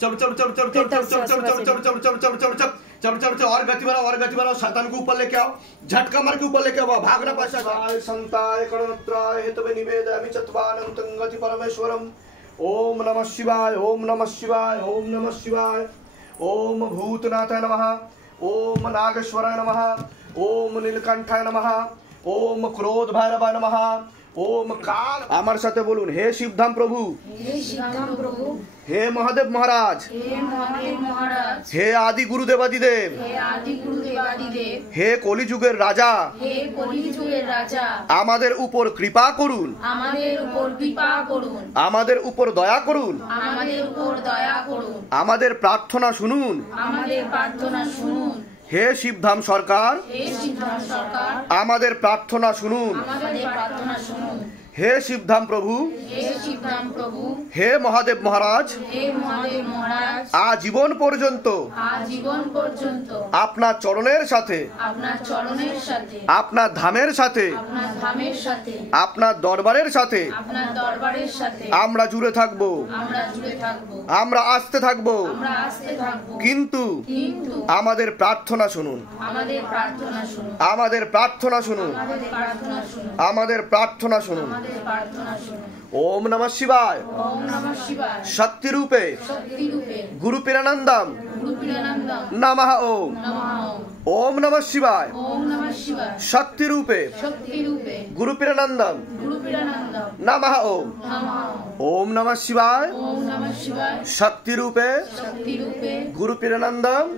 चलो चलो चलो चलो चलो चलो चलो चलो चलो चलो चलो चलो चलो चलो चलो चलो चलो चलो और गति बढ़ाओ शैतान को ऊपर लेके आओ झटका मार के ऊपर लेके आओ भागना पाशाय संताय करणत्राय हेतवे निवेदयामि चत्वानंतं गति परमेश्वरम ओम नमः शिवाय ओम नमः शिवाय ओम नमः शिवाय ओम भूतनाथाय नमः ओम नागेश्वराय नमः ओम नीलकंठाय नमः ओम क्रोध भैरवाय नमः ओम काल আমার সাথে বলুন হে শিবধাম প্রভু হে মহাদেব মহারাজ হে আদি গুরুদেবাদিদেব হে কলিযুগের রাজা আমাদের উপর কৃপা করুন আমাদের উপর দয়া করুন আমাদের প্রার্থনা শুনুন হে শিবধাম সরকার আমাদের প্রার্থনা শুনুন হে শিবধাম প্রভু হে মহাদেব মহারাজ আজীবন পর্যন্ত আপনার চরণের সাথে আপনার ধামের সাথে আপনার দরবারের সাথে আমরা জুড়ে থাকব আমরা আসতে থাকব কিন্তু আমাদের প্রার্থনা শুনুন আমাদের প্রার্থনা শুনুন আমাদের প্রার্থনা শুনুন ओम नमः शिवाय शक्ति रूपे गुरु पिरानंदम नमः ओम ओम नमः शिवाय शक्ति रूपे गुरु पिरानंदम नमः ओम ओम नमः शिवाय शक्ति रूपे गुरु पिरानंदम